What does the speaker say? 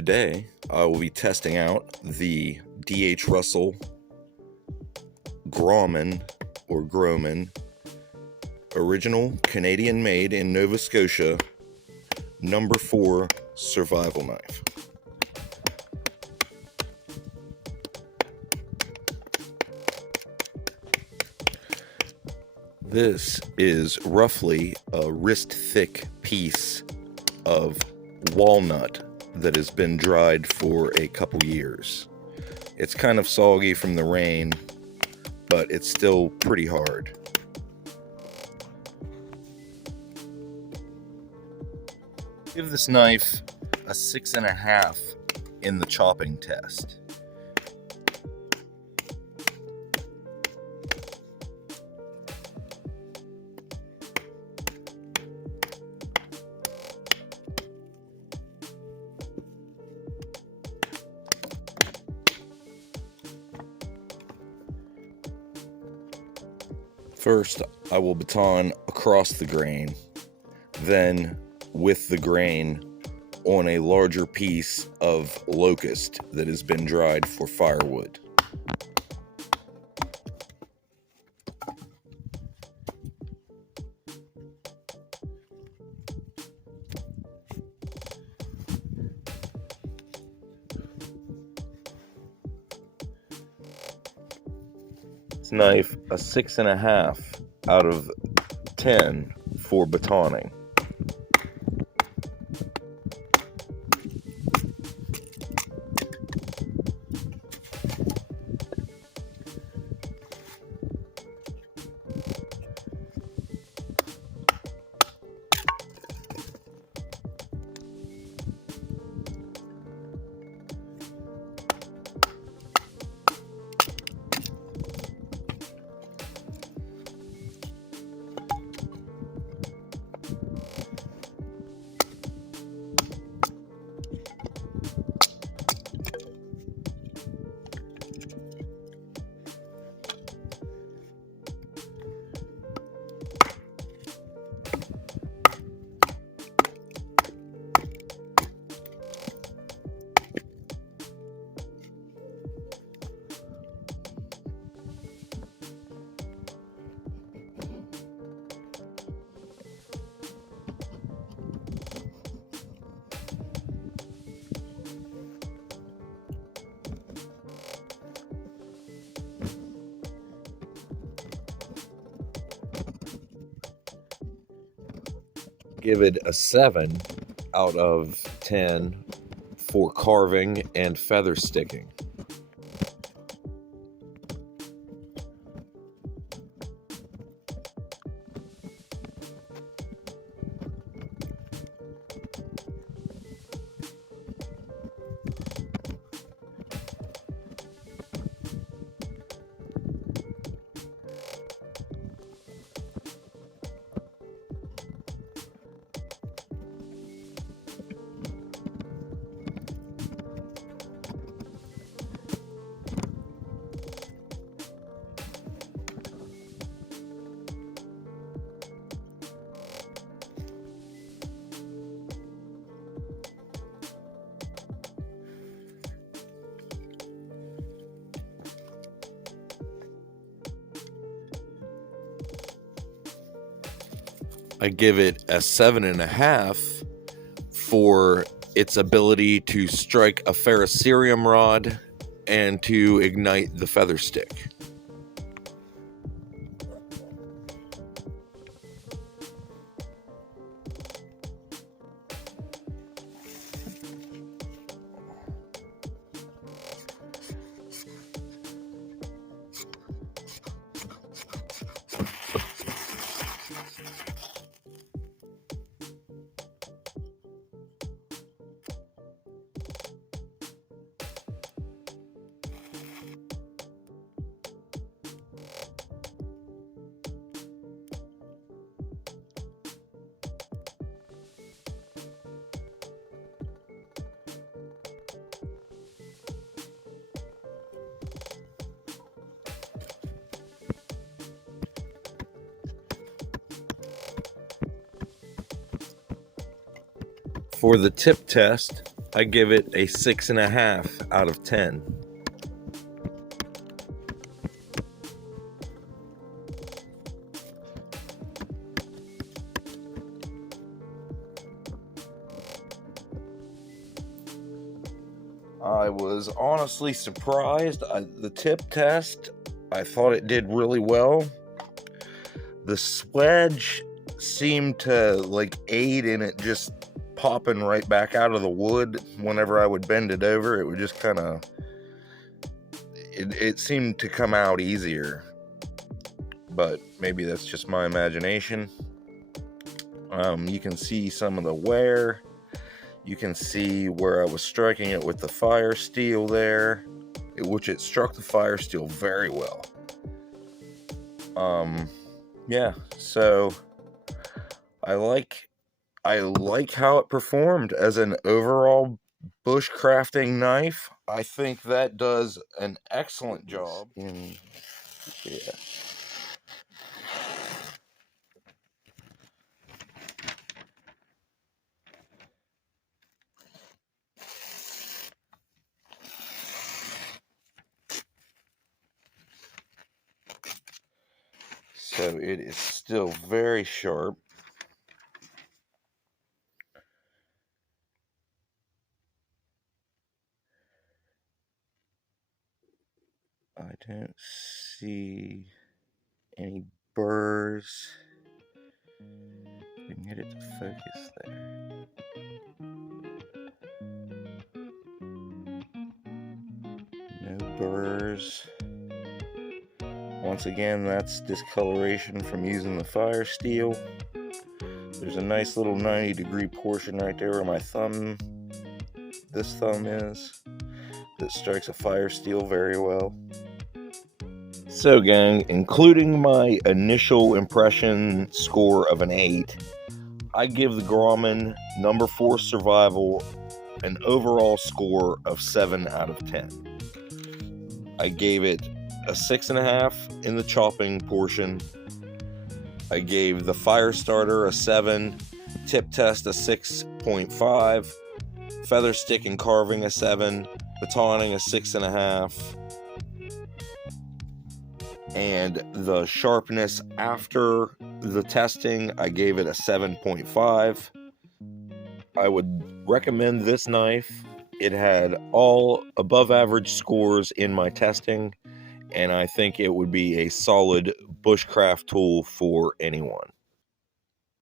Today, I will be testing out the D.H. Russell Grohmann original Canadian made in Nova Scotia number 4 survival knife. This is roughly a wrist-thick piece of walnut that has been dried for a couple years. It's kind of soggy from the rain, but it's still pretty hard. Give this knife a 6.5 in the chopping test. First, I will baton across the grain, then with the grain on a larger piece of locust that has been dried for firewood. This knife a 6.5 out of 10 for batoning. Give it a 7 out of 10 for carving and feather sticking. I give it a 7.5 for its ability to strike a ferrocerium rod and to ignite the feather stick. For the tip test, I give it a 6.5 out of 10. I was honestly surprised. The tip test, I thought it did really well. The sledge seemed to like aid in it just popping right back out of the wood whenever I would bend it over. It would just kind of, it seemed to come out easier, but maybe that's just my imagination. You can see some of the wear. You can see where I was striking it with the fire steel there, which it struck the fire steel very well. Yeah, so I like how it performed as an overall bushcrafting knife. I think that does an excellent job. Yeah. So it is still very sharp. I don't see any burrs. We can get it to focus there. No burrs. Once again, that's discoloration from using the fire steel. There's a nice little 90-degree portion right there where my thumb, this thumb is, that strikes a fire steel very well. So gang, including my initial impression score of an 8, I give the Grohmann number 4 survival an overall score of 7 out of 10. I gave it a 6.5 in the chopping portion. I gave the fire starter a 7, tip test a 6.5, feather stick and carving a 7, batoning a 6.5, and the sharpness after the testing, I gave it a 7.5. I would recommend this knife. It had all above average scores in my testing, and I think it would be a solid bushcraft tool for anyone.